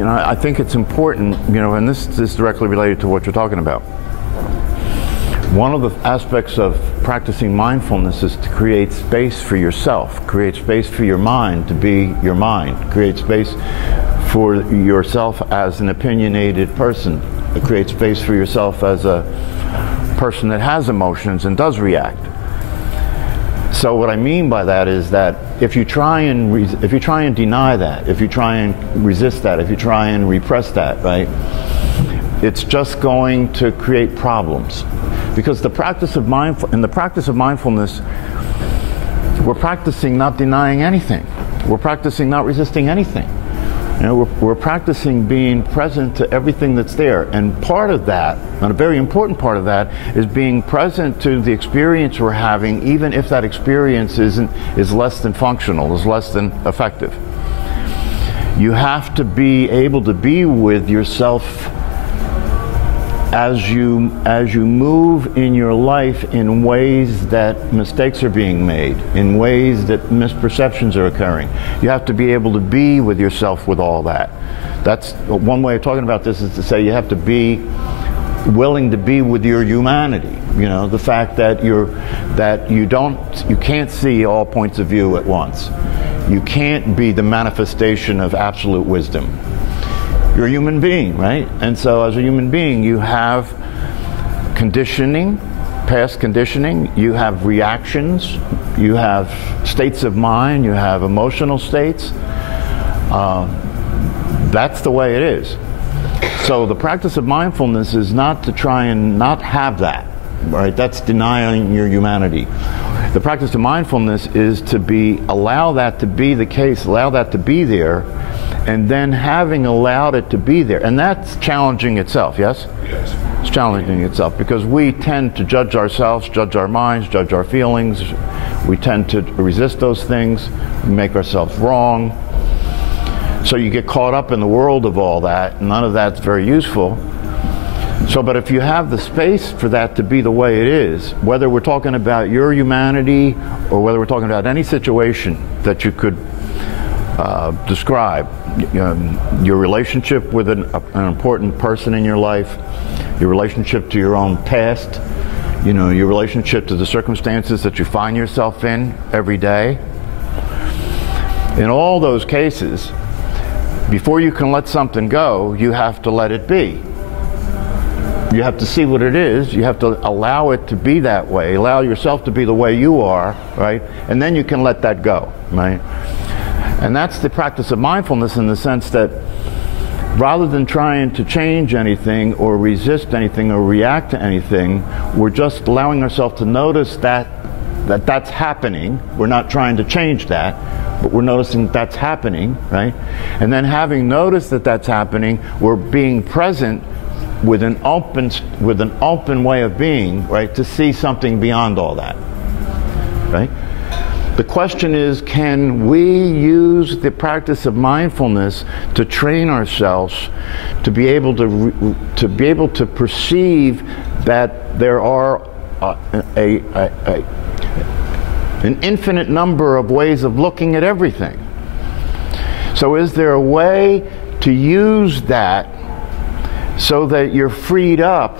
I think it's important, and this is directly related to what you're talking about. One of the aspects of practicing mindfulness is to create space for yourself, create space for your mind to be your mind, create space for yourself as an opinionated person, create space for yourself as a person that has emotions and does react. So what I mean by that is that if you try and deny that, if you try and resist that, if you try and repress that, right, it's just going to create problems. Because in the practice of mindfulness, we're practicing not denying anything. We're practicing not resisting anything. We're practicing being present to everything that's there. And part of that, and a very important part of that, is being present to the experience we're having, even if that experience is less than functional, is less than effective. You have to be able to be with yourself as you move in your life in ways that mistakes are being made, in ways that misperceptions are occurring. You have to be able to be with yourself with all that. That's one way of talking about this, is to say you have to be willing to be with your humanity. The fact that you can't see all points of view at once. You can't be the manifestation of absolute wisdom. You're a human being, right? And so as a human being, you have conditioning, past conditioning, you have reactions, you have states of mind, you have emotional states. That's the way it is. So the practice of mindfulness is not to try and not have that, right? That's denying your humanity. The practice of mindfulness is to allow that to be the case, allow that to be there, and then having allowed it to be there. And that's challenging itself, yes? Yes. It's challenging itself because we tend to judge ourselves, judge our minds, judge our feelings. We tend to resist those things, make ourselves wrong. So you get caught up in the world of all that, and none of that's very useful. So, but if you have the space for that to be the way it is, whether we're talking about your humanity or whether we're talking about any situation that you could describe, your relationship with an important person in your life, your relationship to your own past, your relationship to the circumstances that you find yourself in every day. In all those cases, before you can let something go, you have to let it be. You have to see what it is. You have to allow it to be that way. Allow yourself to be the way you are, right? And then you can let that go, right? And that's the practice of mindfulness, in the sense that rather than trying to change anything or resist anything or react to anything, we're just allowing ourselves to notice that's happening. We're not trying to change that, but we're noticing that's happening, right? And then having noticed that that's happening, we're being present with an open way of being, right, to see something beyond all that, right? The question is, can we use the practice of mindfulness to train ourselves to be able to perceive that there are an infinite number of ways of looking at everything? So is there a way to use that so that you're freed up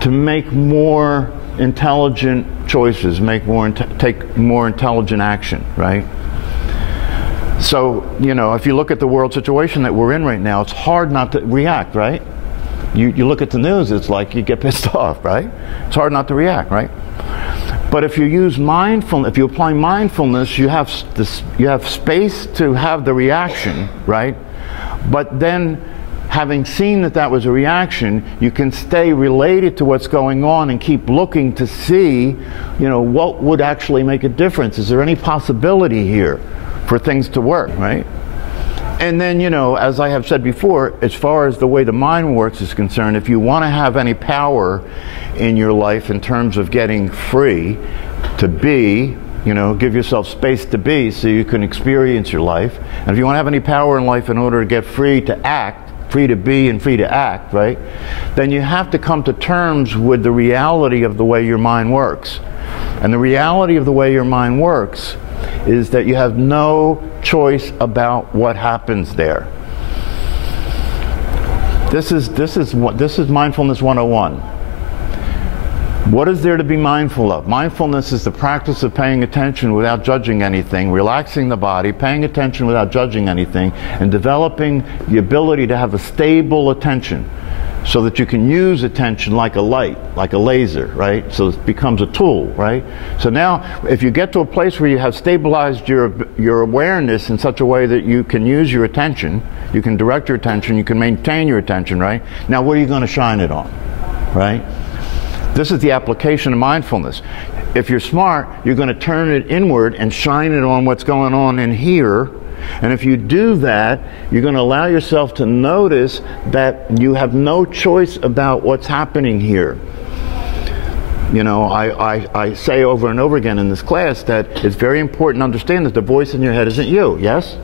to make more intelligent choices, take more intelligent action, right? So, if you look at the world situation that we're in right now, it's hard not to react, right? You look at the news, it's like you get pissed off, right? It's hard not to react, right? But if you use mindfulness, if you apply mindfulness, you have space to have the reaction, right? But then, having seen that was a reaction, you can stay related to what's going on and keep looking to see, what would actually make a difference. Is there any possibility here for things to work, right? And then, as I have said before, as far as the way the mind works is concerned, if you want to have any power in your life in terms of getting free to be, give yourself space to be so you can experience your life. And if you want to have any power in life in order to get free to act, free to be and free to act, right? Then you have to come to terms with the reality of the way your mind works. And the reality of the way your mind works is that you have no choice about what happens there. This is mindfulness 101. What is there to be mindful of? Mindfulness is the practice of paying attention without judging anything, relaxing the body, paying attention without judging anything, and developing the ability to have a stable attention so that you can use attention like a light, like a laser, right? So it becomes a tool, right? So now, if you get to a place where you have stabilized your awareness in such a way that you can use your attention, you can direct your attention, you can maintain your attention, right? Now, what are you going to shine it on, right? This is the application of mindfulness. If you're smart, you're going to turn it inward and shine it on what's going on in here. And if you do that, you're going to allow yourself to notice that you have no choice about what's happening here. You know, I say over and over again in this class that it's very important to understand that the voice in your head isn't you, yes?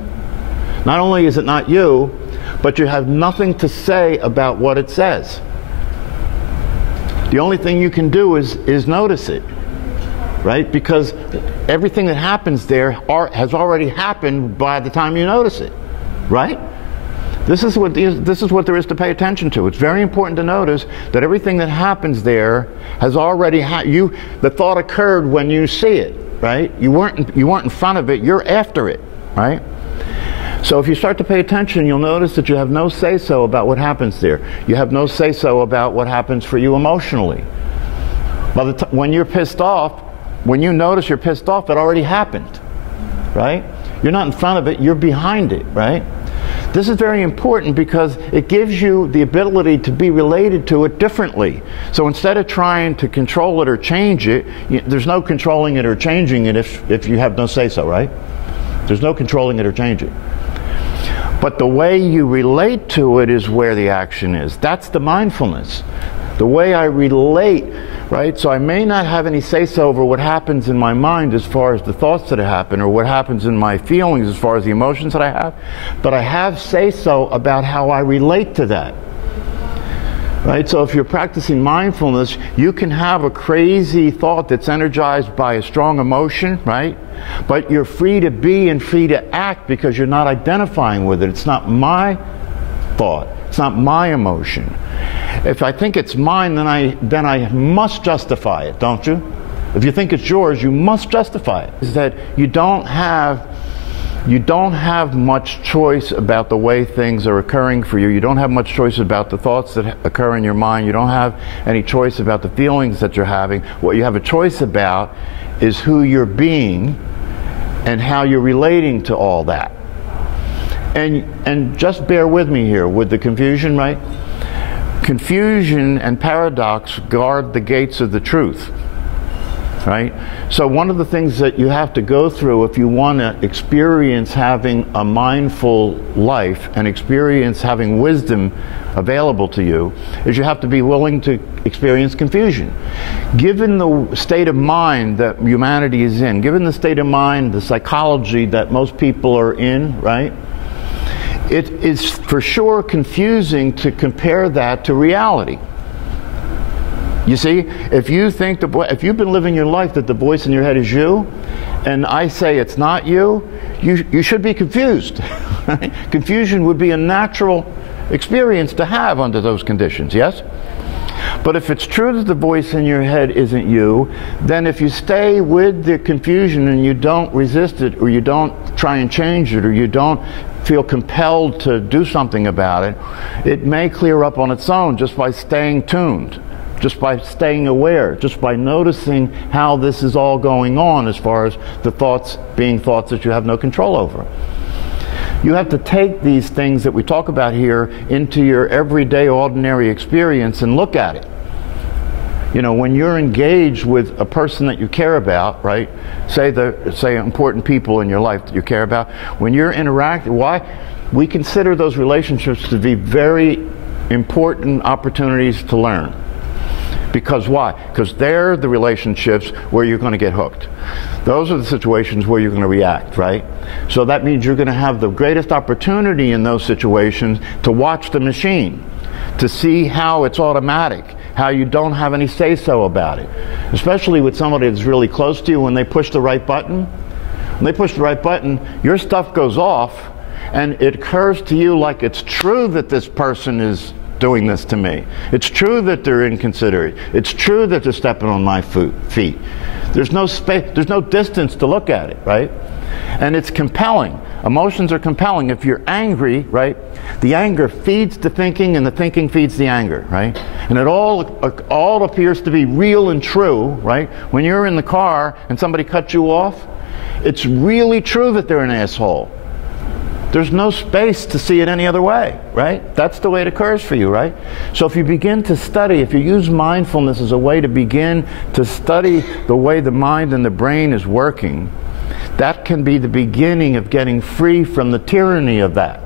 Not only is it not you, but you have nothing to say about what it says. The only thing you can do is notice it, right? Because everything that happens there has already happened by the time you notice it, right? This is what there is to pay attention to. It's very important to notice that everything that happens there has already the thought occurred when you see it, right? You weren't in front of it, you're after it, right? So if you start to pay attention, you'll notice that you have no say-so about what happens there. You have no say-so about what happens for you emotionally. When you're pissed off, when you notice you're pissed off, it already happened, right? You're not in front of it, you're behind it, right? This is very important because it gives you the ability to be related to it differently. So instead of trying to control it or change it, there's no controlling it or changing it if you have no say-so, right? There's no controlling it or changing it. But the way you relate to it is where the action is. That's the mindfulness. The way I relate, right? So I may not have any say-so over what happens in my mind as far as the thoughts that happen, or what happens in my feelings as far as the emotions that I have, but I have say-so about how I relate to that. Right? So if you're practicing mindfulness, you can have a crazy thought that's energized by a strong emotion, right? But you're free to be and free to act because you're not identifying with it. It's not my thought. It's not my emotion. If I think it's mine, then I must justify it, don't you? If you think it's yours, you must justify it. Is that you don't have much choice about the way things are occurring for you. You don't have much choice about the thoughts that occur in your mind. You don't have any choice about the feelings that you're having. What you have a choice about is who you're being and how you're relating to all that. And just bear with me here with the confusion, right? Confusion and paradox guard the gates of the truth. Right? So one of the things that you have to go through if you want to experience having a mindful life and experience having wisdom available to you is you have to be willing to experience confusion. Given the state of mind that humanity is in, given the state of mind, the psychology that most people are in, right? It is for sure confusing to compare that to reality. You see, if you think if you've been living your life that the voice in your head is you, and I say it's not you, you should be confused. Right? Confusion would be a natural experience to have under those conditions, yes? But if it's true that the voice in your head isn't you, then if you stay with the confusion and you don't resist it, or you don't try and change it, or you don't feel compelled to do something about it, it may clear up on its own just by staying tuned. Just by staying aware, just by noticing how this is all going on as far as the thoughts being thoughts that you have no control over. You have to take these things that we talk about here into your everyday ordinary experience and look at it. You know, when you're engaged with a person that you care about, right? Say important people in your life that you care about. When you're interacting, why? We consider those relationships to be very important opportunities to learn. Because why? Because they're the relationships where you're going to get hooked. Those are the situations where you're going to react, right? So that means you're going to have the greatest opportunity in those situations to watch the machine, to see how it's automatic, how you don't have any say-so about it. Especially with somebody that's really close to you, when they push the right button. When they push the right button, your stuff goes off, and it occurs to you like it's true that this person is doing this to me. It's true that they're inconsiderate. It's true that they're stepping on my feet. There's no space, there's no distance to look at it, right? And it's compelling. Emotions are compelling. If you're angry, right, the anger feeds the thinking and the thinking feeds the anger, right? And it all appears to be real and true, right? When you're in the car and somebody cuts you off, it's really true that they're an asshole. There's no space to see it any other way, right? That's the way it occurs for you, right? So if you begin to study, if you use mindfulness as a way to begin to study the way the mind and the brain is working, that can be the beginning of getting free from the tyranny of that.